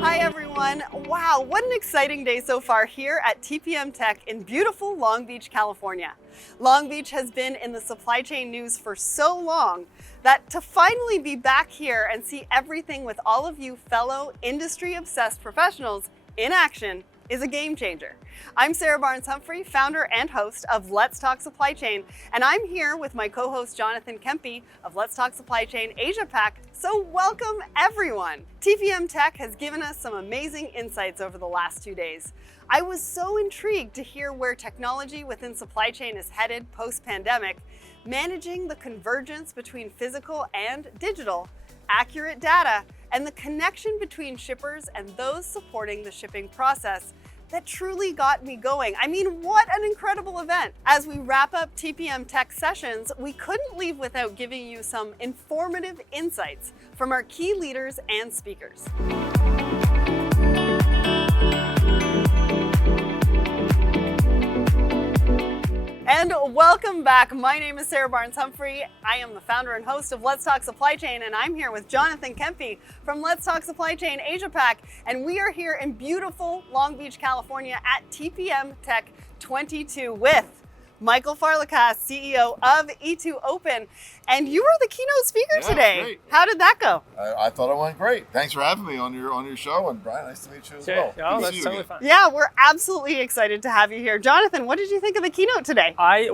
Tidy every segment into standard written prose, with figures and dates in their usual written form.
Hi everyone. Wow, what an exciting day so far here at TPMTech in beautiful Long Beach, California. Long Beach has been in the supply chain news for so long that to finally be back here and see everything with all of you fellow industry-obsessed professionals in action is a game changer. I'm Sarah Barnes-Humphrey, founder and host of Let's Talk Supply Chain, and I'm here with my co-host Jonathan Kempe of Let's Talk Supply Chain Asia Pac. So welcome everyone. TPMTech has given us some amazing insights over the last 2 days. I was so intrigued to hear where technology within supply chain is headed post-pandemic, managing the convergence between physical and digital, accurate data, and the connection between shippers and those supporting the shipping process that truly got me going. I mean, what an incredible event. As we wrap up TPMTech sessions, we couldn't leave without giving you some informative insights from our key leaders and speakers. And welcome back. My name is Sarah Barnes-Humphrey. I am the founder and host of Let's Talk Supply Chain, and I'm here with Jonathan Kempe from Let's Talk Supply Chain Asia Pac, and we are here in beautiful Long Beach, California at TPMTech 22 with Michael Farlakas, CEO of E2 Open, and you were the keynote speaker today. Great. How did that go? I thought it went great. Thanks for having me on your show, and Brian, nice to meet you as well. Oh, that's totally fine. Yeah, we're absolutely excited to have you here. Jonathan, what did you think of the keynote today? I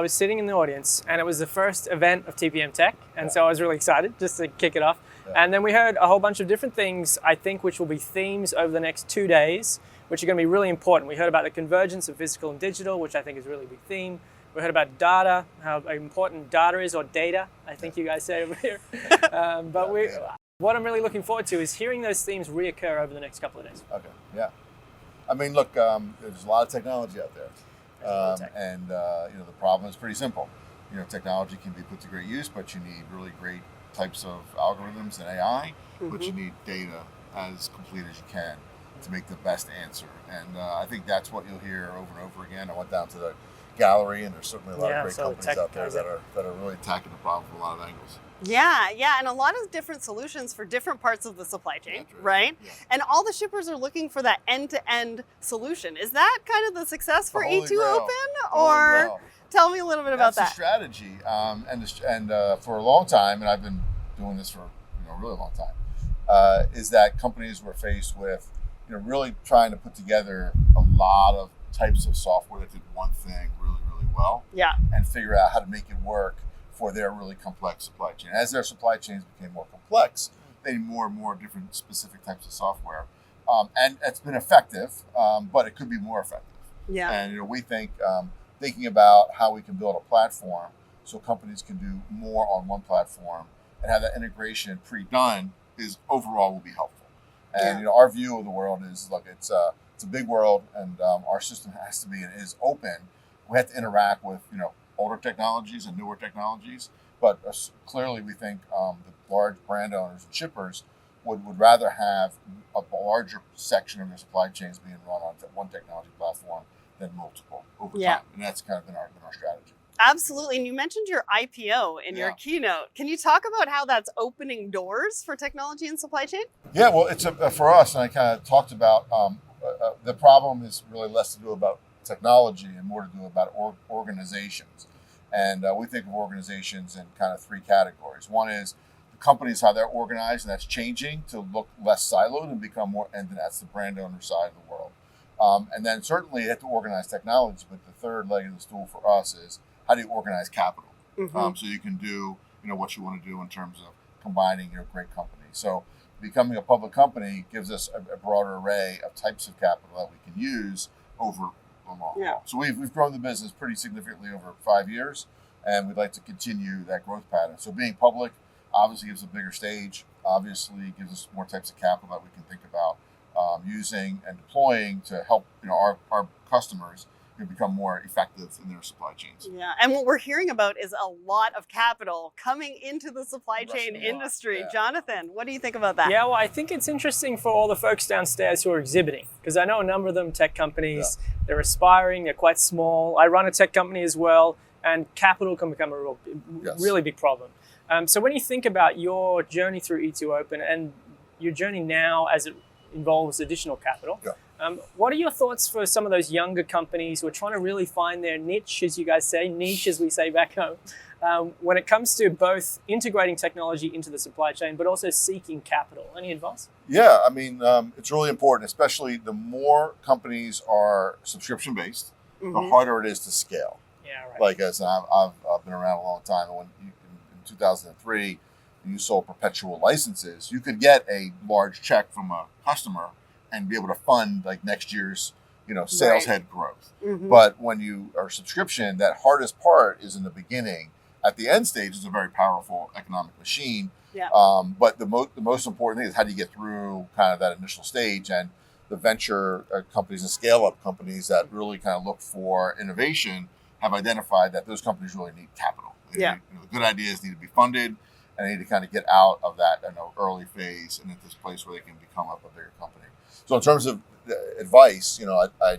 was sitting in the audience, and it was the first event of TPMTech, and so I was really excited just to kick it off. Yeah. And then we heard a whole bunch of different things, I think, which will be themes over the next 2 days, which are going to be really important. We heard about the convergence of physical and digital, which I think is a really big theme. We heard about data, how important data is, or data, I think you guys say over here. What I'm really looking forward to is hearing those themes reoccur over the next couple of days. Okay, yeah. I mean, look, there's a lot of technology out there. And the problem is pretty simple. Technology can be put to great use, but you need really great types of algorithms and AI, but you need data as complete as you can to make the best answer. And I think that's what you'll hear over and over again. I went down to the gallery, and there's certainly a lot of great companies out there that are really attacking the problem from a lot of angles. Yeah, and a lot of different solutions for different parts of the supply chain, right? Yeah. And all the shippers are looking for that end-to-end solution. Is that kind of the success for E2 Open, or tell me a little bit about that? That's the strategy, and for a long time, and I've been doing this for a really long time, is that companies were faced with really trying to put together a lot of types of software that did one thing really, really well, and figure out how to make it work for their really complex supply chain. As their supply chains became more complex, they need more and more different specific types of software, and it's been effective, but it could be more effective. Yeah. And we think thinking about how we can build a platform so companies can do more on one platform and have that integration pre-done is overall will be helpful. And our view of the world is, look, it's a big world, and our system has to be and is open. We have to interact with older technologies and newer technologies, but clearly we think the large brand owners and shippers would rather have a larger section of their supply chains being run on one technology platform than multiple over time, and that's kind of been our strategy. Absolutely. And you mentioned your IPO in your keynote. Can you talk about how that's opening doors for technology and supply chain? Yeah, well, it's for us, and I kind of talked about the problem is really less to do about technology and more to do about organizations. And we think of organizations in kind of three categories. One is the companies, how they're organized, and that's changing to look less siloed and become more, and that's the brand owner side of the world. And then certainly you have to organize technology, but the third leg of the stool for us is how do you organize capital? So you can do what you want to do in terms of combining your great company. So becoming a public company gives us a broader array of types of capital that we can use over the long haul. So we've grown the business pretty significantly over 5 years, and we'd like to continue that growth pattern. So being public obviously gives a bigger stage, obviously gives us more types of capital that we can think about using and deploying to help our customers become more effective in their supply chains. Yeah, and what we're hearing about is a lot of capital coming into the supply chain industry. Jonathan, what do you think about that? Yeah, well, I think it's interesting for all the folks downstairs who are exhibiting, because I know a number of them tech companies, they're aspiring, they're quite small. I run a tech company as well, and capital can become a really big problem. So when you think about your journey through E2 Open and your journey now as it involves additional capital, what are your thoughts for some of those younger companies who are trying to really find their niche, as you guys say, niche as we say back home, when it comes to both integrating technology into the supply chain, but also seeking capital? Any advice? Yeah, I mean, it's really important, especially the more companies are subscription-based, the harder it is to scale. Yeah, right. Like as I've been around a long time, and when in 2003, you sold perpetual licenses, you could get a large check from a customer and be able to fund like next year's, sales head growth. But when you are subscription, that hardest part is in the beginning. At the end stage, it's a very powerful economic machine. Yeah. But the most important thing is how do you get through kind of that initial stage, and the venture companies and scale-up companies that really kind of look for innovation have identified that those companies really need capital. The good ideas need to be funded, and they need to kind of get out of that early phase and into this place where they can become a bigger company. So in terms of advice, I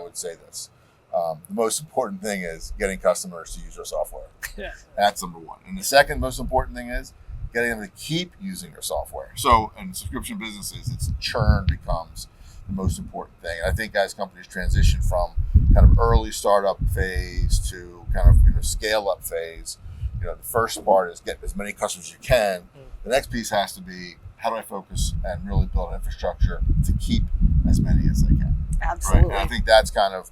would say this: the most important thing is getting customers to use your software. Yeah. That's number one. And the second most important thing is getting them to keep using your software. So in subscription businesses, it's churn becomes the most important thing. And I think as companies transition from kind of early startup phase to kind of scale up phase, the first part is get as many customers as you can. The next piece has to be, how do I focus and really build an infrastructure to keep as many as I can? Absolutely. Right? And I think that's kind of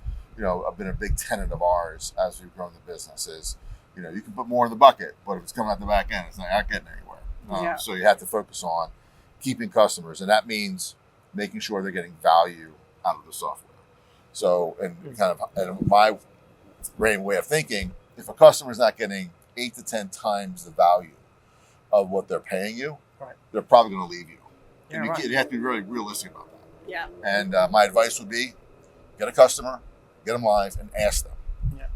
been a big tenet of ours as we've grown the business is, you can put more in the bucket, but if it's coming out the back end, it's not getting anywhere. So you have to focus on keeping customers, and that means making sure they're getting value out of the software. So, and my way of thinking, if a customer is not getting 8 to 10 times the value of what they're paying you, they're probably going to leave you. And you have to be really realistic about that. Yeah. And my advice would be, get a customer, get them live, and ask them,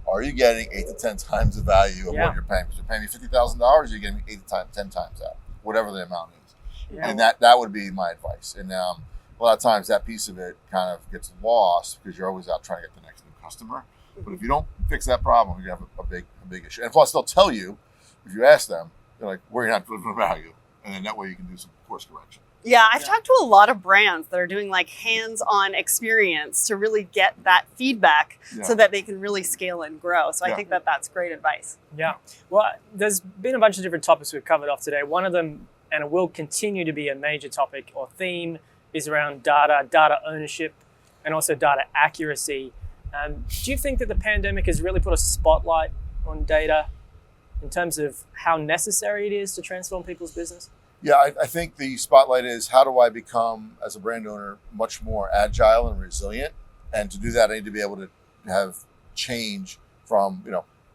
are you getting 8 to 10 times the value of what you're paying? If you're paying me $50,000, you're getting 8 to 10 times that, whatever the amount is. Yeah. And that would be my advice. And a lot of times that piece of it kind of gets lost because you're always out trying to get the next new customer. But if you don't fix that problem, you have a big issue. And plus, they'll tell you, if you ask them, they're like, we're not delivering value. And then that way you can do some course correction. Yeah, I've talked to a lot of brands that are doing like hands-on experience to really get that feedback so that they can really scale and grow. So I think that's great advice. Yeah. Well, there's been a bunch of different topics we've covered off today. One of them, and it will continue to be a major topic or theme, is around data ownership, and also data accuracy. Do you think that the pandemic has really put a spotlight on data in terms of how necessary it is to transform people's business? Yeah, I think the spotlight is, how do I become, as a brand owner, much more agile and resilient? And to do that, I need to be able to have change from,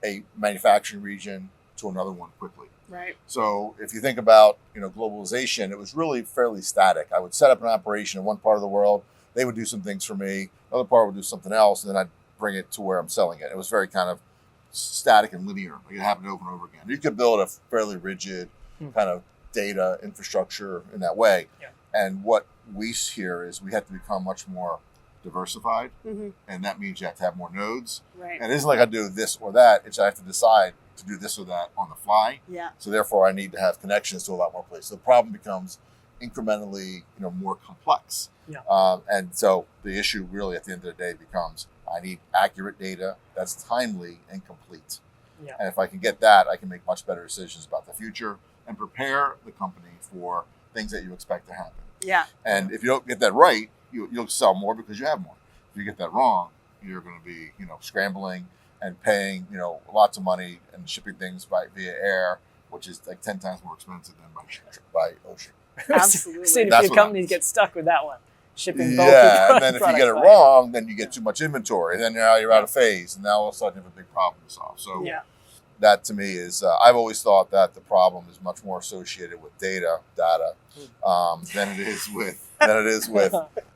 a manufacturing region to another one quickly. Right. So if you think about, globalization, it was really fairly static. I would set up an operation in one part of the world. They would do some things for me. Another part would do something else, and then I'd bring it to where I'm selling it. It was very kind of static and linear. Like it happened over and over again. You could build a fairly rigid kind of data infrastructure in that way. Yeah. And what we hear is we have to become much more diversified. And that means you have to have more nodes. Right. And it isn't like I do this or that. It's I have to decide to do this or that on the fly. Yeah. So therefore I need to have connections to a lot more places. The problem becomes incrementally, more complex. Yeah. And so the issue really at the end of the day becomes, I need accurate data that's timely and complete. Yeah. And if I can get that, I can make much better decisions about the future and prepare the company for things that you expect to happen. Yeah. And if you don't get that right, you'll sell more because you have more. If you get that wrong, you're going to be, scrambling and paying, lots of money and shipping things via air, which is like 10 times more expensive than by ocean. Absolutely. See, a few companies get stuck with that one. Shipping bulky and then if you get it wrong, then you get too much inventory. And then now you're out of phase, and now all of a sudden you have a big problem to solve. So that to me is, I've always thought that the problem is much more associated with data, than it is with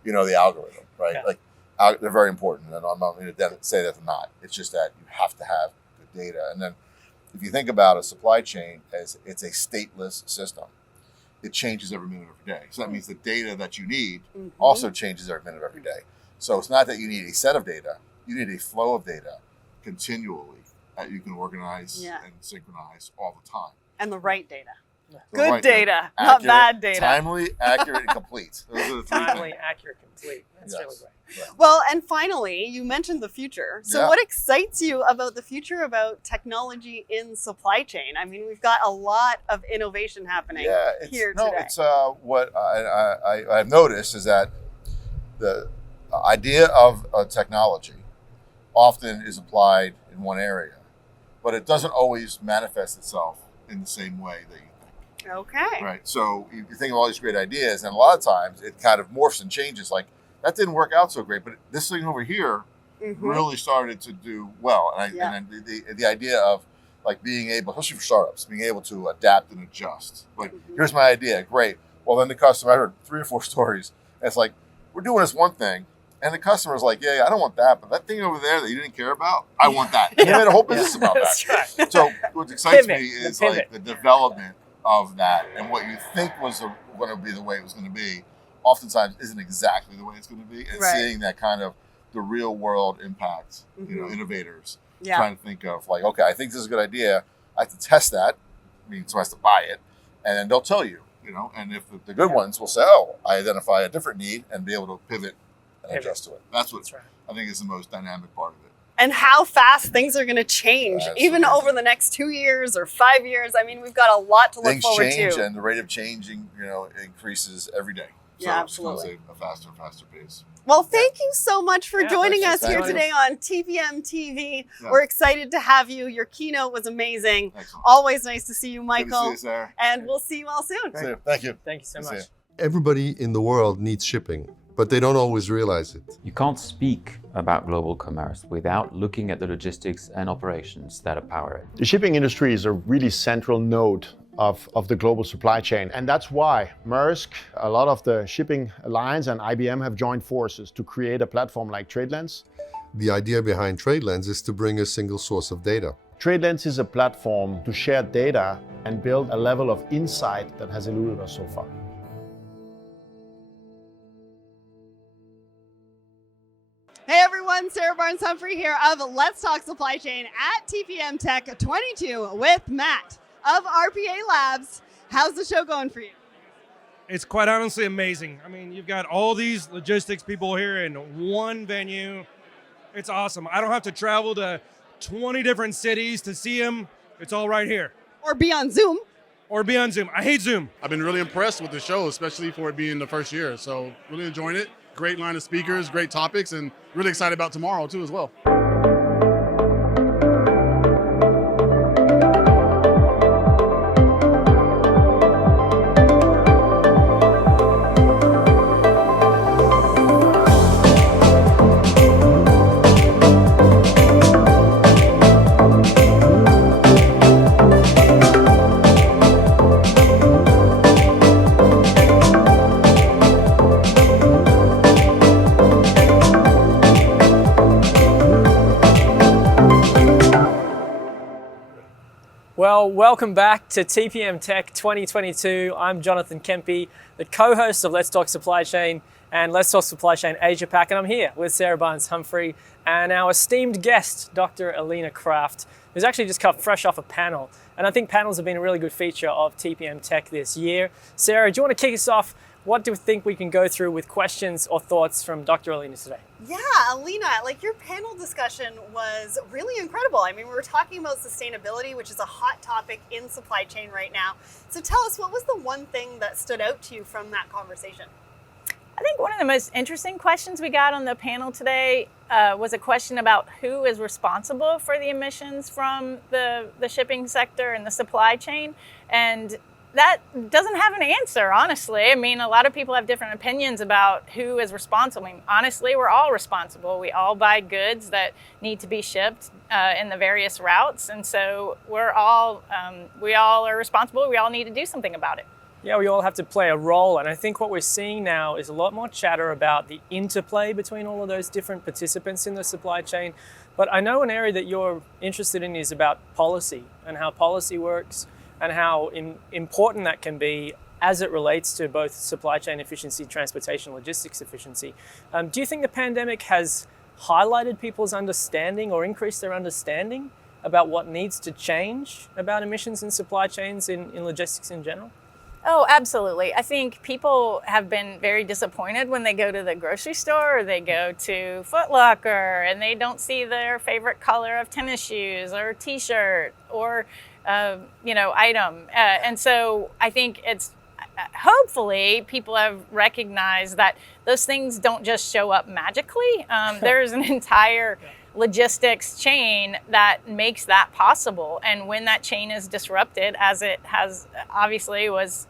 the algorithm, right? Yeah. Like they're very important, and I'm not going to say that they're not. It's just that you have to have good data. And then if you think about a supply chain as it's a stateless system, it changes every minute of every day. So that means the data that you need also changes every minute of every day. So it's not that you need a set of data, you need a flow of data continually that you can organize Yeah. and synchronize all the time. And the right data. The Good right data, not accurate, bad data. Timely, accurate, and complete. Those are the three Timely, things. accurate, complete. That's really Yes. great. Right. Well, and finally, you mentioned the future. So Yeah. what excites you about the future about technology in supply chain? I mean, we've got a lot of innovation happening here today. It's what I've noticed is that the idea of technology often is applied in one area, but it doesn't always manifest itself in the same way that you think. Okay. Right. So you think of all these great ideas, and a lot of times it kind of morphs and changes. Like that didn't work out so great, but this thing over here Mm-hmm. really started to do well. And the idea of like being able, especially for startups, being able to adapt and adjust. Like, here's my idea, great. Well, then the customer, I heard 3 or 4 stories. And it's like, we're doing this one thing, and the customer's like, yeah, I don't want that, but that thing over there that you didn't care about, I want that. And they made a whole business about that. That's right. So what excites Pivot, me the is pivot. like the development of that, and what you think was going to be the way it was going to be, oftentimes isn't exactly the way it's going to be. And Right. seeing that kind of the real world impact, innovators Yeah. trying to think of like, okay, I think this is a good idea. I have to test that. I mean, someone has to buy it, and then they'll tell you, and if the good ones will say, oh, I identify a different need and be able to pivot and adjust to it. That's what That's right. I think is the most dynamic part of it. And how fast things are going to change, That's even amazing. over the next 2 years or 5 years. I mean, we've got a lot to look Things forward change, to. and the rate of changing, increases every day. So Yeah, it's going absolutely. to a faster and faster pace. Well, thank you so much for Yeah, joining thanks us for here having today on TPM TV. Yeah. We're excited to have you. Your keynote was amazing. Excellent. Always nice to see you, Good to Michael. see you, Sarah. And we'll see you all soon. See you. Thank you. Thank you so Good to see much. you. Everybody in the world needs shipping, but they don't always realize it. You can't speak about global commerce without looking at the logistics and operations that power it. The shipping industry is a really central node of the global supply chain. And that's why Maersk, a lot of the shipping alliance and IBM have joined forces to create a platform like TradeLens. The idea behind TradeLens is to bring a single source of data. TradeLens is a platform to share data and build a level of insight that has eluded us so far. Hey everyone, Sarah Barnes-Humphrey here of Let's Talk Supply Chain at TPMTech 22 with Matt of RPA Labs. How's the show going for you? It's quite honestly amazing. I mean, you've got all these logistics people here in one venue. It's awesome. I don't have to travel to 20 different cities to see them. It's all right here. Or be on Zoom. Or be on Zoom. I hate Zoom. I've been really impressed with the show, especially for it being the first year. So really enjoying it. Great line of speakers, great topics, and really excited about tomorrow too as well. Well, welcome back to TPM Tech 2022. I'm Jonathan Kempe, the co-host of Let's Talk Supply Chain and Let's Talk Supply Chain Asia Pac, and I'm here with Sarah Barnes-Humphrey and our esteemed guest, Dr. Alina Kraft, who's actually just come fresh off a panel. And I think panels have been a really good feature of TPM Tech this year. Sarah, do you want to kick us off? What do you think we can go through with questions or thoughts from Dr. Alina today? Yeah, Alina, your panel discussion was really incredible. I mean, we were talking about sustainability, which is a hot topic in supply chain right now. So tell us, what was the one thing that stood out to you from that conversation? I think one of the most interesting questions we got on the panel today was a question about who is responsible for the emissions from the shipping sector and the supply chain. And that doesn't have an answer, honestly. I mean, a lot of people have different opinions about who is responsible. I mean, honestly, we're all responsible. We all buy goods that need to be shipped in the various routes. And so we all are responsible. We all need to do something about it. Yeah, we all have to play a role, and I think what we're seeing now is a lot more chatter about the interplay between all of those different participants in the supply chain. But I know an area that you're interested in is about policy and how policy works and how important that can be as it relates to both supply chain efficiency, transportation, logistics efficiency. Do you think the pandemic has highlighted people's understanding or increased their understanding about what needs to change about emissions in supply chains in logistics in general? Oh, absolutely. I think people have been very disappointed when they go to the grocery store or they go to Foot Locker and they don't see their favorite color of tennis shoes or T-shirt or item. And so I think it's hopefully people have recognized that those things don't just show up magically. There's an entire logistics chain that makes that possible. And when that chain is disrupted, as it has obviously was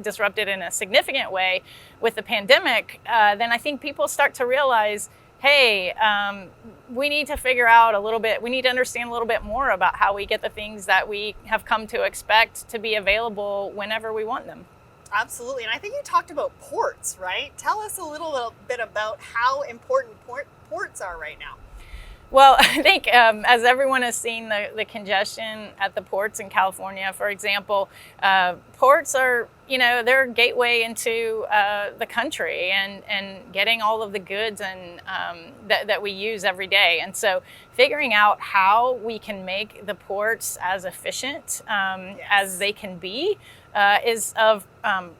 disrupted in a significant way with the pandemic, then I think people start to realize, hey, we need to figure out a little bit, we need to understand a little bit more about how we get the things that we have come to expect to be available whenever we want them. Absolutely. And I think you talked about ports, right? Tell us a little bit about how important ports are right now. Well, I think as everyone has seen the congestion at the ports in California, for example, ports are, they're a gateway into the country and getting all of the goods and that we use every day. And so figuring out how we can make the ports as efficient as they can be is of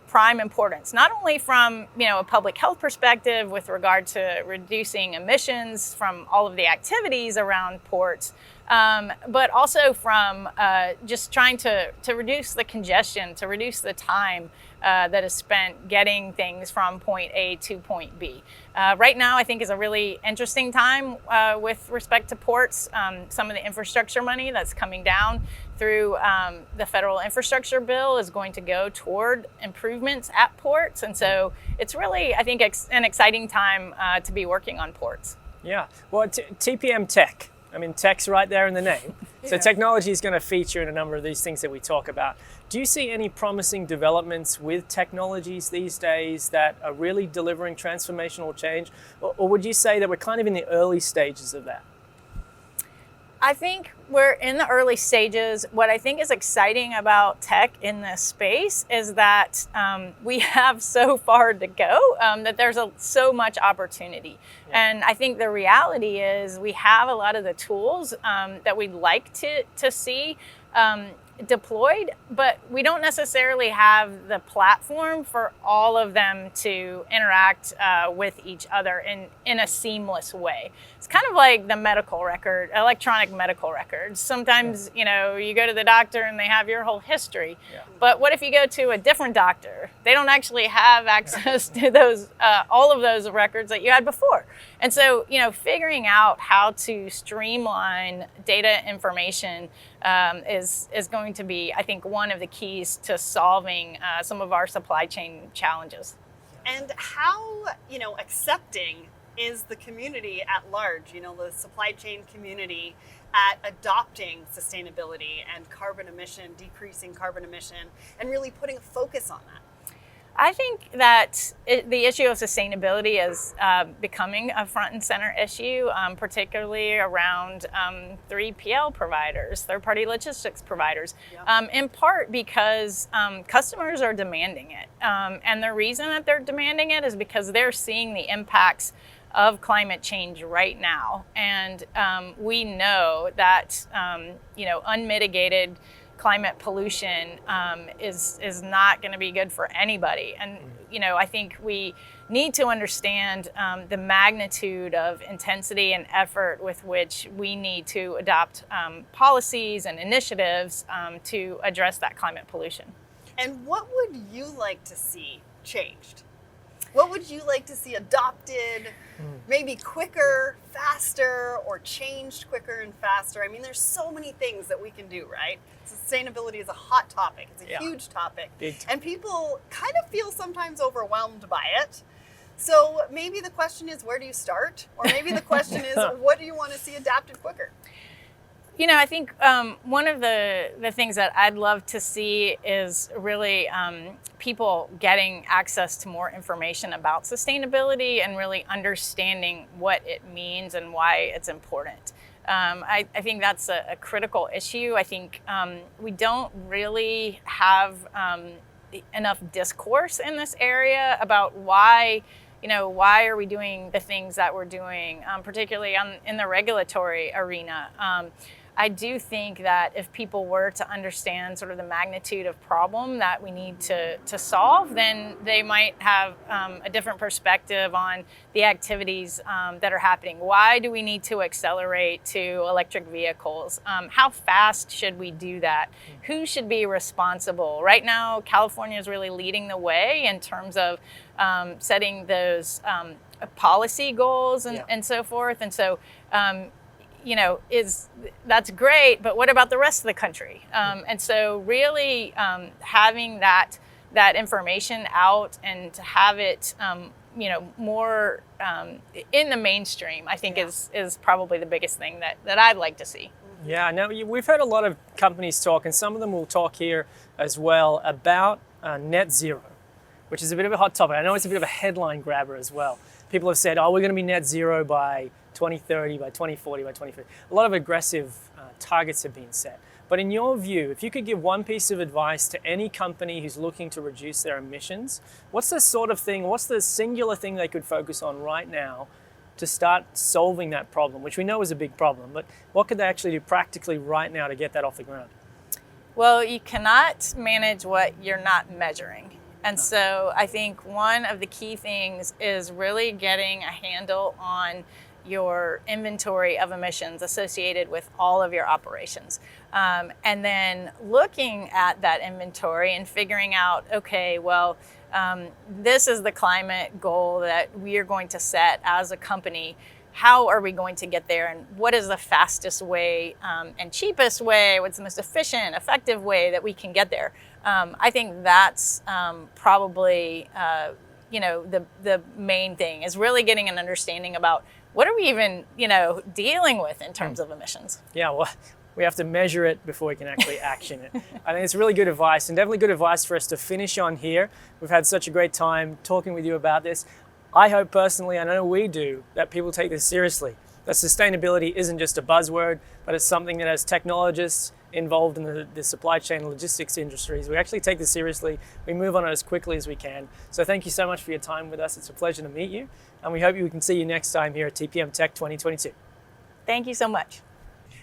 prime importance, not only from a public health perspective with regard to reducing emissions from all of the activities around ports, but also from just trying to reduce the congestion, to reduce the time that is spent getting things from point A to point B. Right now, I think is a really interesting time with respect to ports. Some of the infrastructure money that's coming down through the federal infrastructure bill is going to go toward improvements at ports. And so it's really, I think, an exciting time to be working on ports. Yeah, well, TPMTech. I mean, tech's right there in the name. So technology is going to feature in a number of these things that we talk about. Do you see any promising developments with technologies these days that are really delivering transformational change? Or would you say that we're kind of in the early stages of that? I think we're in the early stages. What I think is exciting about tech in this space is that we have so far to go, that there's so much opportunity. Yeah. And I think the reality is we have a lot of the tools that we'd like to see deployed, but we don't necessarily have the platform for all of them to interact with each other in a seamless way. It's kind of like the medical record, electronic medical records. Sometimes, you go to the doctor and they have your whole history. Yeah. But what if you go to a different doctor? They don't actually have access to those, all of those records that you had before. And so, figuring out how to streamline data information is going to be, I think, one of the keys to solving some of our supply chain challenges. And how, accepting is the community at large, the supply chain community at adopting sustainability and decreasing carbon emission, and really putting a focus on that? I think that the issue of sustainability is becoming a front and center issue, particularly around 3PL providers, third-party logistics providers, in part because customers are demanding it. And the reason that they're demanding it is because they're seeing the impacts of climate change right now. And we know that, unmitigated climate pollution is not going to be good for anybody. And, I think we need to understand the magnitude of intensity and effort with which we need to adopt policies and initiatives to address that climate pollution. And what would you like to see changed? What would you like to see adopted, maybe quicker, faster, or changed quicker and faster? I mean, there's so many things that we can do, right? Sustainability is a hot topic. It's a huge topic. And people kind of feel sometimes overwhelmed by it. So maybe the question is, where do you start? Or maybe the question is, what do you want to see adapted quicker? I think one of the things that I'd love to see is really people getting access to more information about sustainability and really understanding what it means and why it's important. I think that's a critical issue. I think we don't really have enough discourse in this area about why are we doing the things that we're doing, particularly in the regulatory arena. I do think that if people were to understand sort of the magnitude of problem that we need to solve, then they might have a different perspective on the activities that are happening. Why do we need to accelerate to electric vehicles? How fast should we do that? Who should be responsible? Right now, California is really leading the way in terms of setting those policy goals and so forth. And so, that's great, but what about the rest of the country? And so really having that information out and to have it, more in the mainstream, I think is probably the biggest thing that I'd like to see. Yeah, no, we've heard a lot of companies talk, and some of them will talk here as well, about net zero, which is a bit of a hot topic. I know it's a bit of a headline grabber as well. People have said, we're going to be net zero by 2030, by 2040, by 2050. A lot of aggressive targets have been set. But in your view, if you could give one piece of advice to any company who's looking to reduce their emissions, what's the sort of thing, what's the singular thing they could focus on right now to start solving that problem, which we know is a big problem, but what could they actually do practically right now to get that off the ground? Well, you cannot manage what you're not measuring. And so I think one of the key things is really getting a handle on your inventory of emissions associated with all of your operations. And then looking at that inventory and figuring out, okay, well, this is the climate goal that we are going to set as a company. How are we going to get there? And what is the fastest way and cheapest way? What's the most efficient, effective way that we can get there? I think that's probably, the main thing is really getting an understanding about what are we even, dealing with in terms of emissions? Yeah, well, we have to measure it before we can actually action it. I think it's really good advice, and definitely good advice for us to finish on here. We've had such a great time talking with you about this. I hope personally, and I know we do, that people take this seriously. That sustainability isn't just a buzzword, but it's something that as technologists involved in the supply chain and logistics industries, we actually take this seriously. We move on it as quickly as we can. So thank you so much for your time with us. It's a pleasure to meet you. And we hope we can see you next time here at TPMTech 2022. Thank you so much.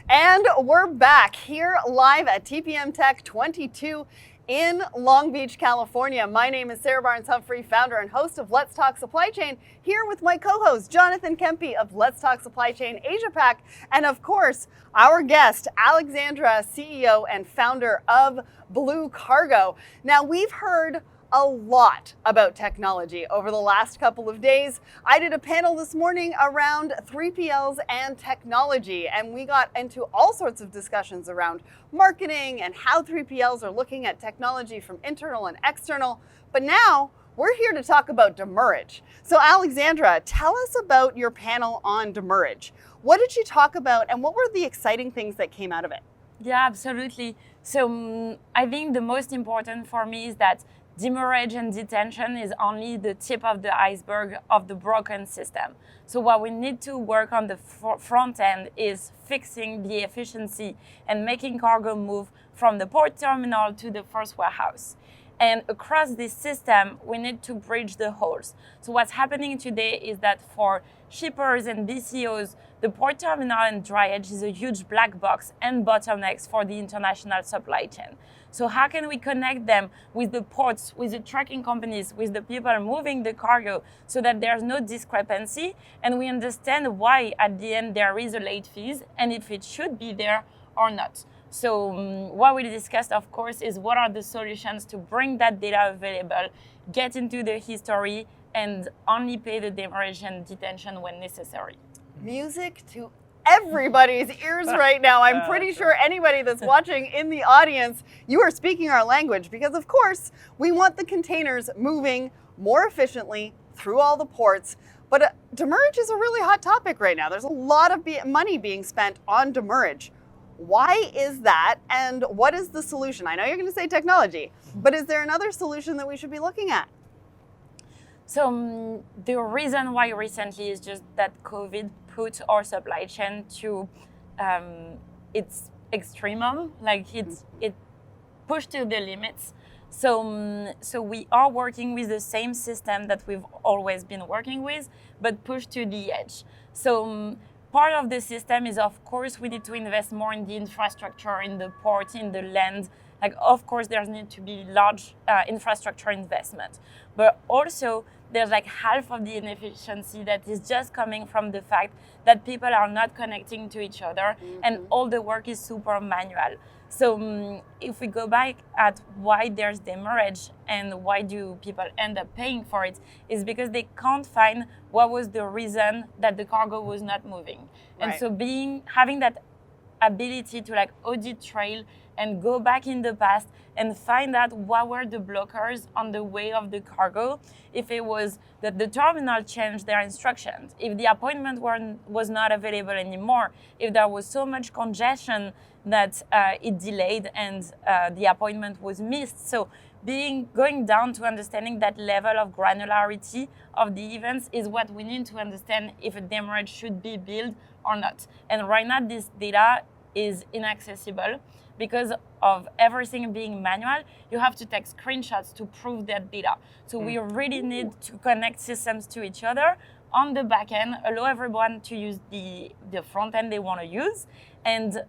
And we're back here live at TPMTech 22 in Long Beach, California. My name is Sarah Barnes-Humphrey, founder and host of Let's Talk Supply Chain, here with my co-host, Jonathan Kempe of Let's Talk Supply Chain Asia Pac, and of course, our guest, Alexandra, CEO and founder of Blue Cargo. Now, we've heard a lot about technology over the last couple of days. I did a panel this morning around 3PLs and technology, and we got into all sorts of discussions around marketing and how 3PLs are looking at technology from internal and external. But now we're here to talk about demurrage. So Alexandra, tell us about your panel on demurrage. What did you talk about, and what were the exciting things that came out of it? Yeah, absolutely. So I think the most important for me is that demurrage and detention is only the tip of the iceberg of the broken system. So what we need to work on the front end is fixing the efficiency and making cargo move from the port terminal to the first warehouse. And across this system, we need to bridge the holes. So what's happening today is that for shippers and BCOs, the port terminal and dryage is a huge black box and bottlenecks for the international supply chain. So how can we connect them with the ports, with the trucking companies, with the people moving the cargo so that there's no discrepancy and we understand why at the end there is a late fees and if it should be there or not. So what we discussed, of course, is what are the solutions to bring that data available, get into the history, and only pay the demurrage and detention when necessary. Music to everybody's ears right now. I'm pretty sure anybody that's watching in the audience, you are speaking our language, because of course we want the containers moving more efficiently through all the ports. But demurrage is a really hot topic right now. There's a lot of money being spent on demurrage. Why is that, and what is the solution? I know you're going to say technology, but is there another solution that we should be looking at? So the reason why recently is just that COVID put our supply chain to its extremum, like it pushed to the limits. So we are working with the same system that we've always been working with, but pushed to the edge. So part of the system is, of course, we need to invest more in the infrastructure, in the port, in the land. Like, of course, there needs to be large infrastructure investment. But also, there's like half of the inefficiency that is just coming from the fact that people are not connecting to each other, and all the work is super manual. So if we go back at why there's demurrage and why do people end up paying for it, is because they can't find what was the reason that the cargo was not moving. And so having that ability to like audit trail and go back in the past and find out what were the blockers on the way of the cargo, if it was that the terminal changed their instructions, if the appointment was not available anymore, if there was so much congestion that it delayed and the appointment was missed. So going down to understanding that level of granularity of the events is what we need to understand if a demurrage should be billed or not. And right now this data is inaccessible because of everything being manual. You have to take screenshots to prove that data. So we really need to connect systems to each other on the back end, allow everyone to use the front end they want to use, and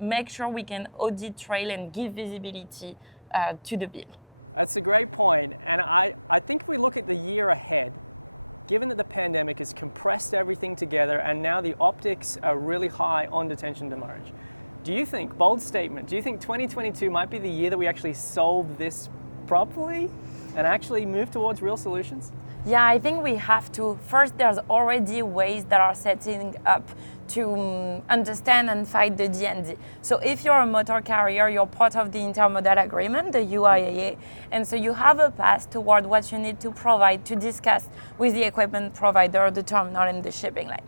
make sure we can audit trail and give visibility to the bill. That's a great point. And I think if we look at the year ahead, given that the pandemic has compressed everything together and now the optics are really high on detention demurrage, do you think, bold statement, do you think 2022 might be the year that we actually solve this properly and actually move towards real solutions? Yeah, I think we have to. First, there's already ways that are setting up to understand and fight the DND. So if you're a motor carrier, you're part of the intermodal agreement, the UIAA, and so you have a path toward what you need to provide to discuss with the equipment provider, the terminal, and the shipping line.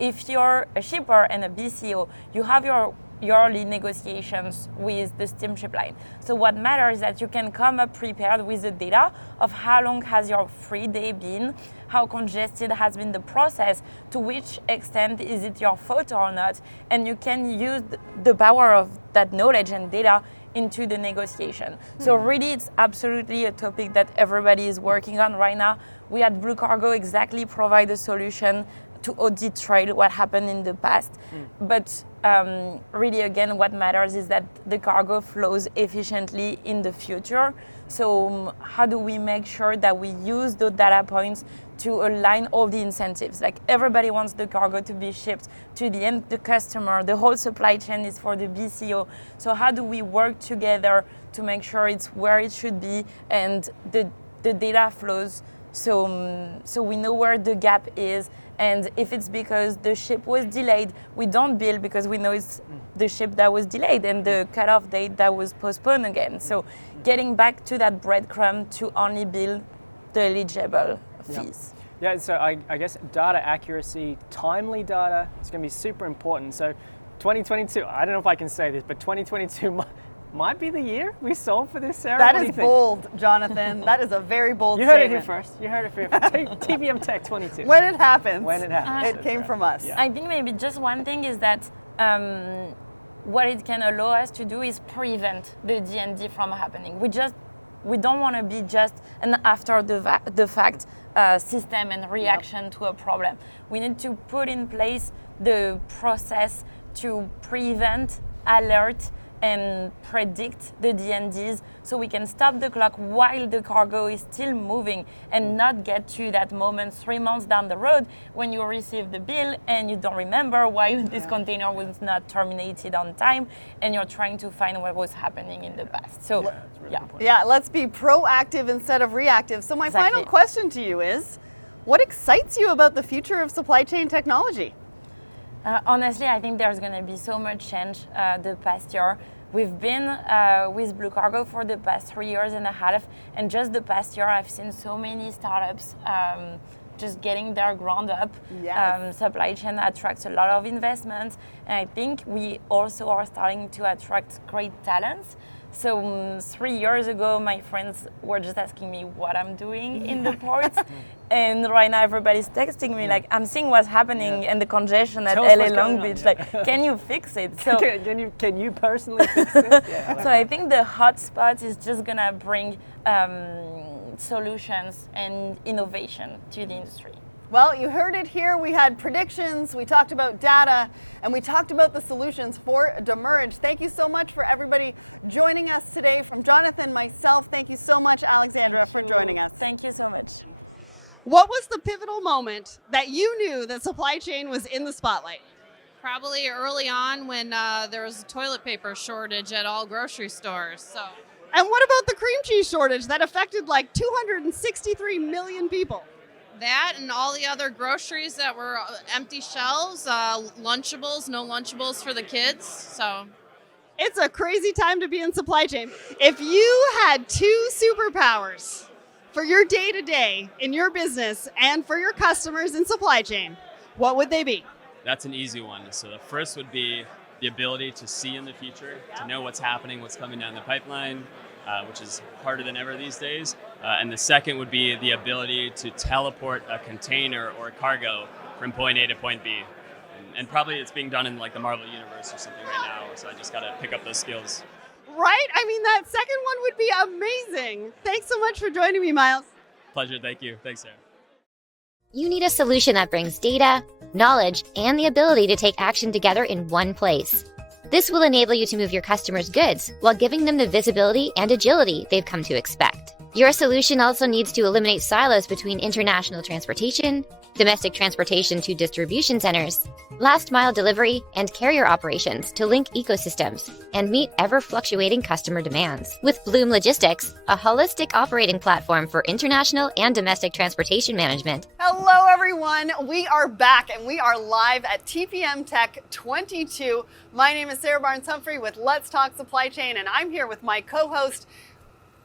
If you're a shipper and a BCO, you have your yearly negotiations with the steamship line. So what matters is that you can come up prepared with the data of how long has your free day been, how congested has been the process, to which extent is it your fault or not, and you can use the power of that knowledge and data into the negotiation. So really it's absolutely a topic that everybody is working on right now. We at Blue Cargo exactly provide a solution to audit trail what happened in the past. But really, again, what matters is that the cargo flows efficiently in the future. So how do we make sure that we use those data points to align all the incentives? Like everybody wants the cargo to be shipped to the end, the customer, the whole supply chain is for the BCO. So how do we work together to make sure it's where it should be and the data flows so we know where the gap is, and if it's because the ship was delayed, we don't bill because we know it's the ship that was delayed and the cutoff date that was postponed again. So getting back to that breadcrumb to only bill the eligible fees. Yeah, so I guess data accuracy, timely data, it's going to be super important. So 2022, I don't know if I can say this, but 2022 might be the year we solve for this, Sarah. That is bold, Jonathan. That is a very bold statement. You heard it here first. You heard it here first. TPMTech 22. When it happens. When it happens. It came from us. Yeah. I think maybe just one thing is that what it can allow us to do is prevent the DND from happening. We don't want to be just an after the fact system and reaction to a problem. We need to put in place the process to prevent, alert, and predict the DNDs so we can stop the clock while the cargo is still moving and not get to that moment 3 months down the road when you receive the bill and you don't remember why this container was not terminated on time and you're trying to find what was happening in the past. So let's be proactive instead of reactive. So my final question to you is, what excites you about the future of supply chain technology? Honestly, I think there's going to be so much change the past year. We've been with Blue Cargo for the past 3 years and a half, and just the past year I've seen so many startups just getting their ground up. Supply chain attracts a lot of investment, and I think we also are starting to attract great talents. So 3 years ago, my friends were just asking me what I'm doing in the ports. And right now everybody's texting me like, I'm seeing what's happening and the congestion at LA Long Beach. Like, can you fix it? So can you personally fix it? So I think the hotspot is just gonna bring solutions and innovation to the industry. Well, you heard it here. We had predictions, we talked about data, and we talked about the solutions for demurrage. Thank you so much for everybody joining us today. From Jonathan, myself, thank you so much, Alexandra, for joining us. Thank you so much. What was the pivotal moment that you knew that supply chain was in the spotlight? Probably early on when there was a toilet paper shortage at all grocery stores. So. And what about the cream cheese shortage that affected like 263 million people? That and all the other groceries that were empty shelves, Lunchables, no Lunchables for the kids. So it's a crazy time to be in supply chain. If you had 2 superpowers for your day-to-day in your business and for your customers in supply chain, what would they be? That's an easy one. So the first would be the ability to see in the future, to know what's happening, what's coming down the pipeline, which is harder than ever these days. And the second would be the ability to teleport a container or a cargo from point A to point B. And probably it's being done in like the Marvel Universe or something right now, so I just got to pick up those skills. Right? I mean, that second one would be amazing. Thanks so much for joining me, Miles. Pleasure. Thank you. Thanks, Sarah. You need a solution that brings data, knowledge, and the ability to take action together in one place. This will enable you to move your customers' goods while giving them the visibility and agility they've come to expect. Your solution also needs to eliminate silos between international transportation, domestic transportation to distribution centers, last-mile delivery, and carrier operations to link ecosystems and meet ever-fluctuating customer demands. With Bloom Logistics, a holistic operating platform for international and domestic transportation management. Hello, everyone. We are back and we are live at TPMTech 22. My name is Sarah Barnes-Humphrey with Let's Talk Supply Chain, and I'm here with my co-host,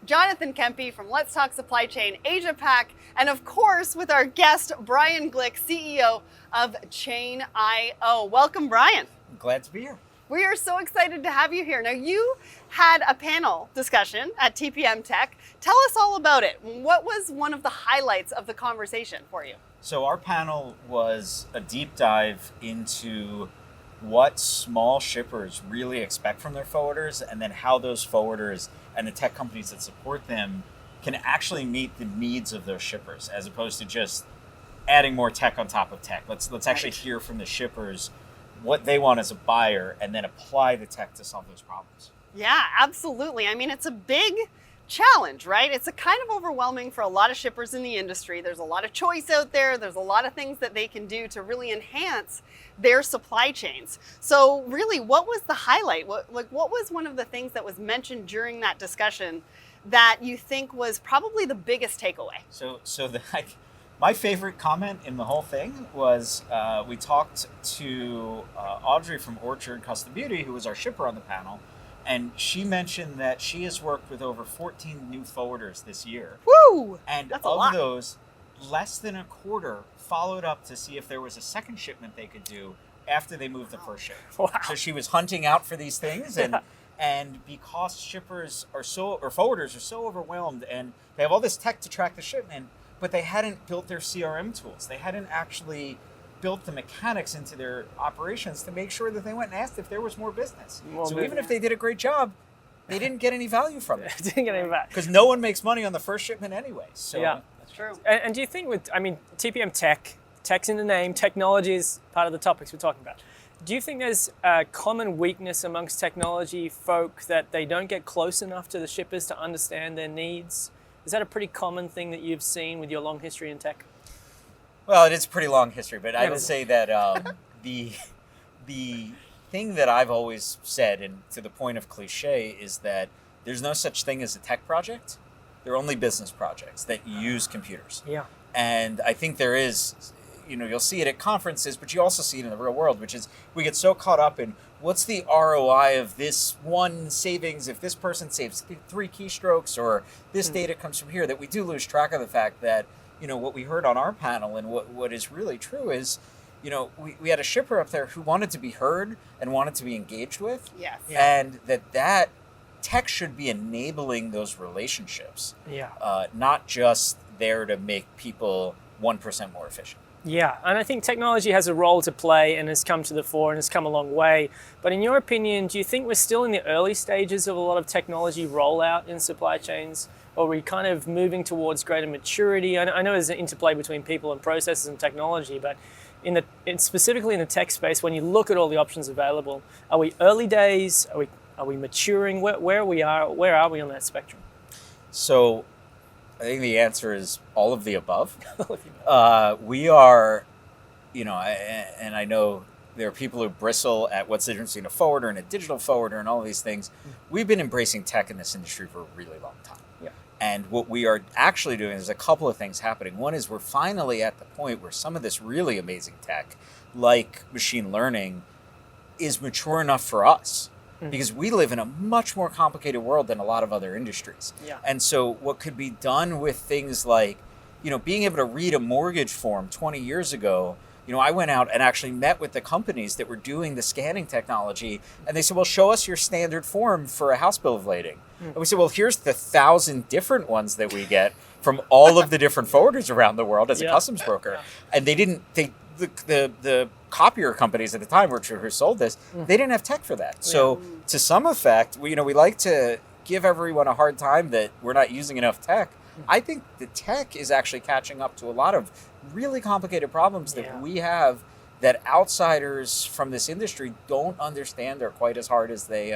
Jonathan Kempe from Let's Talk Supply Chain Asia Pac, and of course with our guest, Brian Glick, CEO of Chain.io. Welcome, Brian. Glad to be here. We are so excited to have you here. Now, you had a panel discussion at TPMTech. Tell us all about it. What was one of the highlights of the conversation for you? So our panel was a deep dive into what small shippers really expect from their forwarders, and then how those forwarders and the tech companies that support them can actually meet the needs of those shippers, as opposed to just adding more tech on top of tech. Let's actually hear from the shippers what they want as a buyer, and then apply the tech to solve those problems. Yeah, absolutely. I mean, it's a big challenge, right? It's a kind of overwhelming for a lot of shippers in the industry. There's a lot of choice out there. There's a lot of things that they can do to really enhance their supply chains. So really, what was the highlight? What was one of the things that was mentioned during that discussion that you think was probably the biggest takeaway? My favorite comment in the whole thing was we talked to Audrey from Orchard Custom Beauty, who was our shipper on the panel, and she mentioned that she has worked with over 14 new forwarders this year. Woo! And that's of those, less than a quarter followed up to see if there was a second shipment they could do after they moved the first shipment. Wow. So she was hunting out for these things, and because shippers or forwarders are so overwhelmed, and they have all this tech to track the shipment, but they hadn't built their CRM tools. They hadn't actually built the mechanics into their operations to make sure that they went and asked if there was more business. Even if they did a great job, they didn't get any value from it. Didn't get any value. Because no one makes money on the first shipment anyway. So yeah, that's true. And do you think TPMTech, tech's in the name, technology is part of the topics we're talking about. Do you think there's a common weakness amongst technology folk that they don't get close enough to the shippers to understand their needs? Is that a pretty common thing that you've seen with your long history in tech? Well, it is a pretty long history, but I would say that the thing that I've always said, and to the point of cliche, is that there's no such thing as a tech project. There are only business projects that use computers. Yeah. And I think there is, you'll see it at conferences, but you also see it in the real world, which is we get so caught up in what's the ROI of this one savings if this person saves 3 keystrokes, or this data comes from here, that we do lose track of the fact that, what we heard on our panel and what is really true is, we had a shipper up there who wanted to be heard and wanted to be engaged with. Yes. And that tech should be enabling those relationships. Yeah. Not just there to make people 1% more efficient. Yeah, and I think technology has a role to play and has come to the fore and has come a long way. But in your opinion, do you think we're still in the early stages of a lot of technology rollout in supply chains? Or are we kind of moving towards greater maturity? I know there's an interplay between people and processes and technology, but specifically in the tech space, when you look at all the options available, are we early days? Are we maturing? Where are we on that spectrum? So I think the answer is all of the above. We are, and I know there are people who bristle at what's the difference between a forwarder and a digital forwarder and all of these things. We've been embracing tech in this industry for a really long time. Yeah. And what we are actually doing is a couple of things happening. One is we're finally at the point where some of this really amazing tech, like machine learning, is mature enough for us. Because we live in a much more complicated world than a lot of other industries. Yeah. And so what could be done with things like, being able to read a mortgage form 20 years ago, I went out and actually met with the companies that were doing the scanning technology, and they said, well, show us your standard form for a house bill of lading. And we said, well, here's the 1,000 different ones that we get from all of the different forwarders around the world as a customs broker. And the copier companies at the time who sold this, they didn't have tech for that. So to some effect, we like to give everyone a hard time that we're not using enough tech. I think the tech is actually catching up to a lot of really complicated problems that we have that outsiders from this industry don't understand are quite as hard as they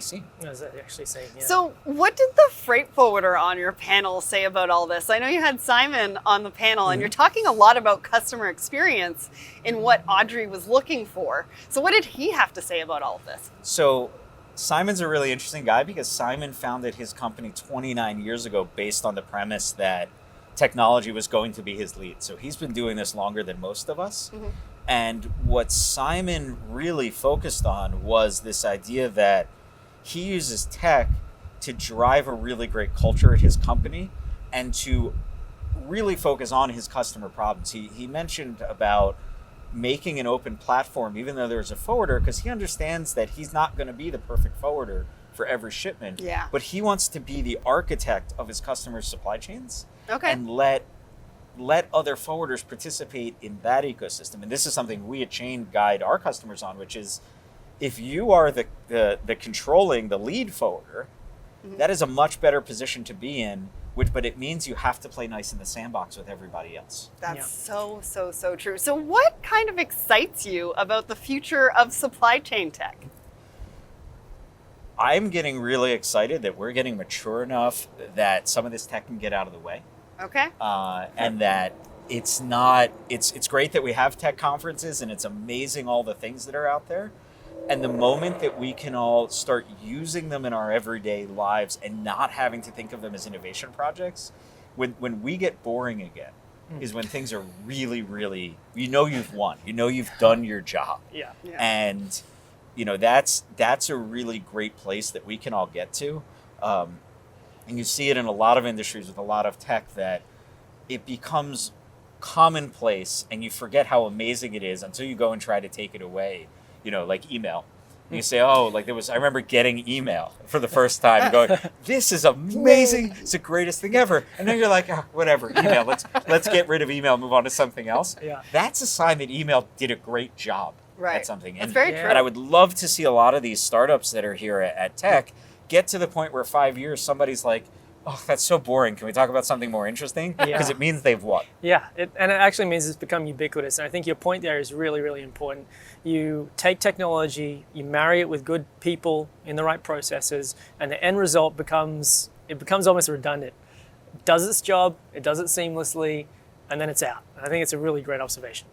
seem. As they actually say, yeah. So what did the freight forwarder on your panel say about all this? I know you had Simon on the panel, and you're talking a lot about customer experience in what Audrey was looking for. So what did he have to say about all of this? So Simon's a really interesting guy because Simon founded his company 29 years ago based on the premise that technology was going to be his lead. So he's been doing this longer than most of us. And what Simon really focused on was this idea that he uses tech to drive a really great culture at his company and to really focus on his customer problems. He mentioned about making an open platform, even though there's a forwarder, because he understands that he's not going to be the perfect forwarder for every shipment. Yeah. But he wants to be the architect of his customers' supply chains. Okay. And let other forwarders participate in that ecosystem. And this is something we at Chain guide our customers on, which is if you are the controlling, the lead forwarder, that is a much better position to be in, but it means you have to play nice in the sandbox with everybody else. That's so true. So what kind of excites you about the future of supply chain tech? I'm getting really excited that we're getting mature enough that some of this tech can get out of the way. Okay. And that it's great that we have tech conferences and it's amazing all the things that are out there. And the moment that we can all start using them in our everyday lives and not having to think of them as innovation projects, when we get boring again, is when things are really, really, you've won, you've done your job. Yeah. And that's a really great place that we can all get to. And you see it in a lot of industries with a lot of tech that it becomes commonplace and you forget how amazing it is until you go and try to take it away, like email. And you say, I remember getting email for the first time and going, this is amazing. It's the greatest thing ever. And then you're like, whatever, email. Let's get rid of email and move on to something else. Yeah. That's a sign that email did a great job at something. That's very true. And I would love to see a lot of these startups that are here at Tech get to the point where 5 years somebody's like, oh, that's so boring. Can we talk about something more interesting? Because it means they've won. Yeah, and it actually means it's become ubiquitous. And I think your point there is really, really important. You take technology, you marry it with good people in the right processes, and the end result becomes almost redundant. It does its job, it does it seamlessly, and then it's out. And I think it's a really great observation.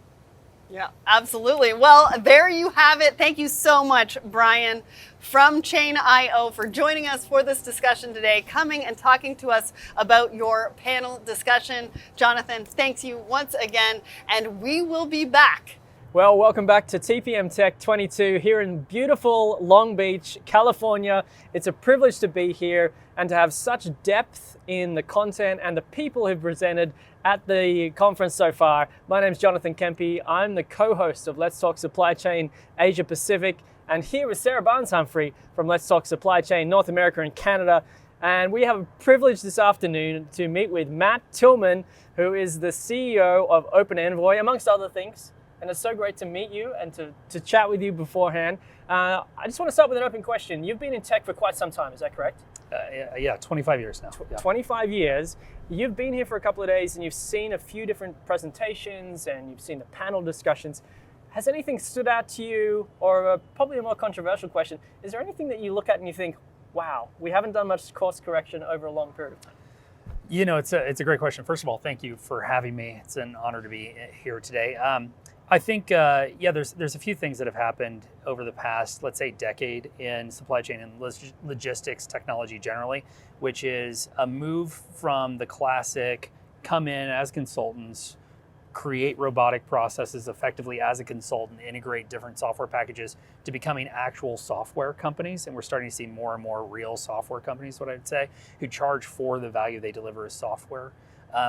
Yeah, absolutely. Well, there you have it. Thank you so much, Brian from Chain.io, for joining us for this discussion today, coming and talking to us about your panel discussion. Jonathan, thanks you once again, and we will be back. Well, welcome back to TPMTech 22 here in beautiful Long Beach, California. It's a privilege to be here and to have such depth in the content and the people who've presented at the conference so far. My name is Jonathan Kempe. I'm the co-host of Let's Talk Supply Chain Asia Pacific, and here is Sarah Barnes-Humphrey from Let's Talk Supply Chain North America and Canada. And we have a privilege this afternoon to meet with Matt Tillman, who is the CEO of Open Envoy, amongst other things. And it's so great to meet you and to chat with you beforehand. I just want to start with an open question. You've been in tech for quite some time, is that correct? Yeah, 25 years now. Yeah. 25 years. You've been here for a couple of days and you've seen a few different presentations and you've seen the panel discussions. Has anything stood out to you, or probably a more controversial question, is there anything that you look at and you think, wow, we haven't done much course correction over a long period of time? You know, it's a great question. First of all, thank you for having me. It's an honor to be here today. I think, there's a few things that have happened over the past, let's say, decade in supply chain and logistics technology generally, which is a move from the classic come in as consultants, create robotic processes effectively as a consultant, integrate different software packages, to becoming actual software companies. And we're starting to see more and more real software companies, what I'd say, who charge for the value they deliver as software,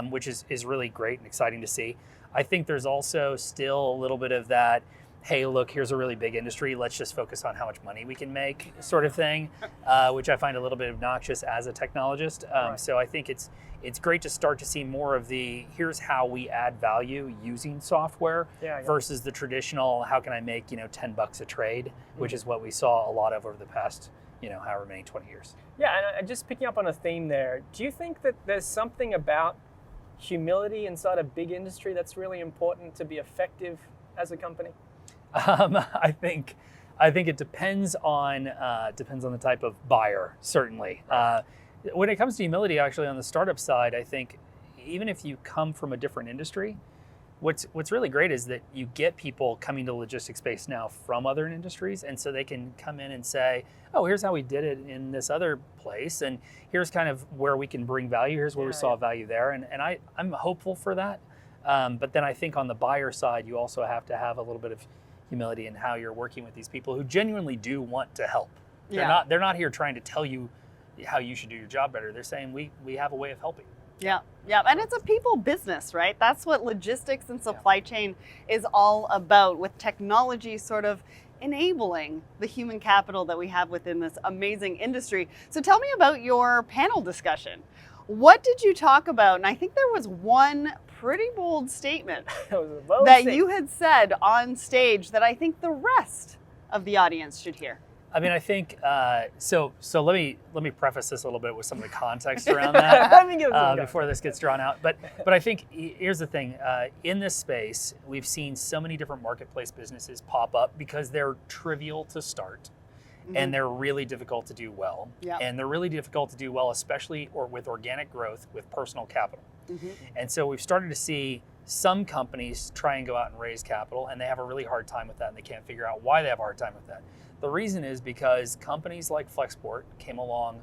which is really great and exciting to see. I think there's also still a little bit of that, hey, look, here's a really big industry, let's just focus on how much money we can make sort of thing, which I find a little bit obnoxious as a technologist. Right. So I think it's great to start to see more of the, here's how we add value using software versus the traditional, how can I make, $10 a trade, which is what we saw a lot of over the past, however many, 20 years. Yeah, and just picking up on a theme there, do you think that there's something about humility inside a big industry that's really important to be effective as a company? I think it depends on the type of buyer, certainly. When it comes to humility, actually, on the startup side, I think even if you come from a different industry, what's really great is that you get people coming to logistics space now from other industries, and so they can come in and say, oh, here's how we did it in this other place, and here's kind of where we can bring value, here's where we saw value there, and I'm hopeful for that. But then I think on the buyer side, you also have to have a little bit of humility in how you're working with these people who genuinely do want to help. They're not here trying to tell you how you should do your job better. They're saying we have a way of helping. Yeah, and it's a people business, right? That's what logistics and supply chain is all about, with technology sort of enabling the human capital that we have within this amazing industry. So tell me about your panel discussion. What did you talk about? And I think there was one pretty bold statement that you had said on stage that I think the rest of the audience should hear. I mean, I think so. Let me preface this a little bit with some of the context around that before this gets drawn out. But I think here's the thing: in this space, we've seen so many different marketplace businesses pop up because they're trivial to start, and they're really difficult to do well. And they're really difficult to do well, especially with organic growth with personal capital. And so we've started to see some companies try and go out and raise capital, and they have a really hard time with that, and they can't figure out why they have a hard time with that. The reason is because companies like Flexport came along